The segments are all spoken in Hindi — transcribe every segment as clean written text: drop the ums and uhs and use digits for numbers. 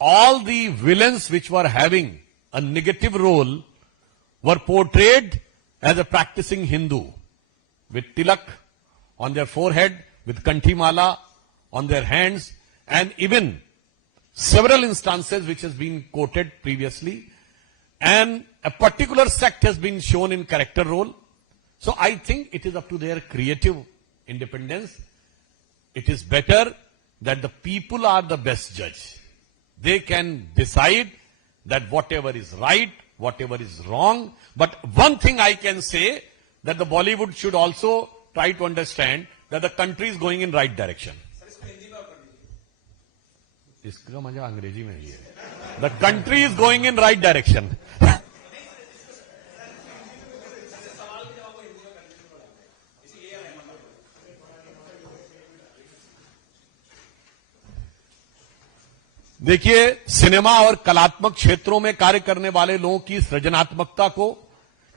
all the villains which were having a negative role were portrayed as a practicing Hindu with tilak on their forehead, with kanthimala on their hands, and even several instances which has been quoted previously, and a particular sect has been shown in character role. So I think it is up to their creative independence. It is better that the people are the best judge. They can decide that whatever is right, whatever is wrong. But one thing I can say, that the Bollywood should also try to understand that the country is going in right direction. इसका मजा अंग्रेजी में ही है. The country is going in right direction. देखिए, सिनेमा और कलात्मक क्षेत्रों में कार्य करने वाले लोगों की सृजनात्मकता को,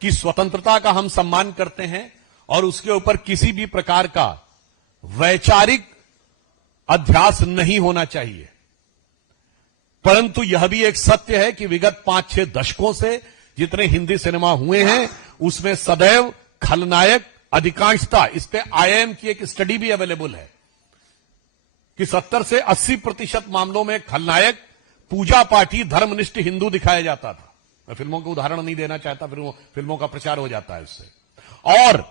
की स्वतंत्रता का हम सम्मान करते हैं और उसके ऊपर किसी भी प्रकार का वैचारिक अध्यास नहीं होना चाहिए. परंतु यह भी एक सत्य है कि विगत 5-6 दशकों से जितने हिंदी सिनेमा हुए हैं उसमें सदैव खलनायक अधिकांशता, इस पे IIM की एक स्टडी भी अवेलेबल है कि 70 से 80% मामलों में खलनायक पूजा पाठी धर्मनिष्ठ हिंदू दिखाया जाता था. मैं फिल्मों को उदाहरण नहीं देना चाहता, फिर फिल्मों का प्रचार हो जाता है उससे. और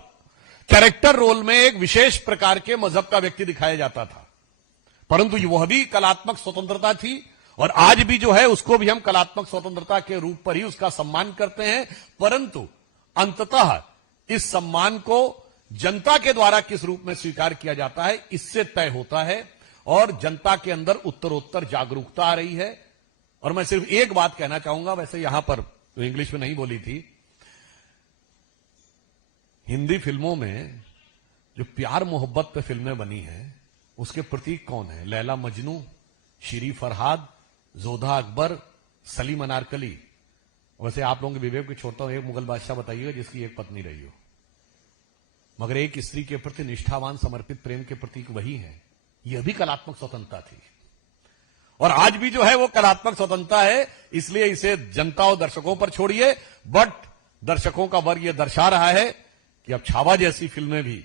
कैरेक्टर रोल में एक विशेष प्रकार के मजहब का व्यक्ति दिखाया जाता था. परंतु वह भी कलात्मक स्वतंत्रता थी और आज भी जो है उसको भी हम कलात्मक स्वतंत्रता के रूप पर ही उसका सम्मान करते हैं. परंतु अंततः इस सम्मान को जनता के द्वारा किस रूप में स्वीकार किया जाता है इससे तय होता है. और जनता के अंदर उत्तरोत्तर जागरूकता आ रही है. और मैं सिर्फ एक बात कहना चाहूंगा, वैसे यहां पर तो इंग्लिश में नहीं बोली थी, हिंदी फिल्मों में जो प्यार मोहब्बत पे फिल्में बनी हैं उसके प्रतीक कौन है? लैला मजनू, शीरी फरहाद, जोधा अकबर, सलीम अनारकली. वैसे आप लोगों के विवेक को छोड़ता हूं, एक मुगल बादशाह बताइएगा जिसकी एक पत्नी रही हो. मगर एक स्त्री के प्रति निष्ठावान समर्पित प्रेम के प्रतीक वही है. यह भी कलात्मक स्वतंत्रता थी और आज भी जो है वो कलात्मक स्वतंत्रता है. इसलिए इसे जनता और दर्शकों पर छोड़िए. बट दर्शकों का वर्ग यह दर्शा रहा है कि अब छावा जैसी फिल्में भी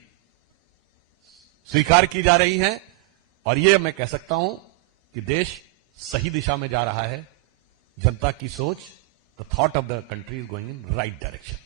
स्वीकार की जा रही हैं और यह मैं कह सकता हूं कि देश सही दिशा में जा रहा है. जनता की सोच, the thought of the country is going in right direction.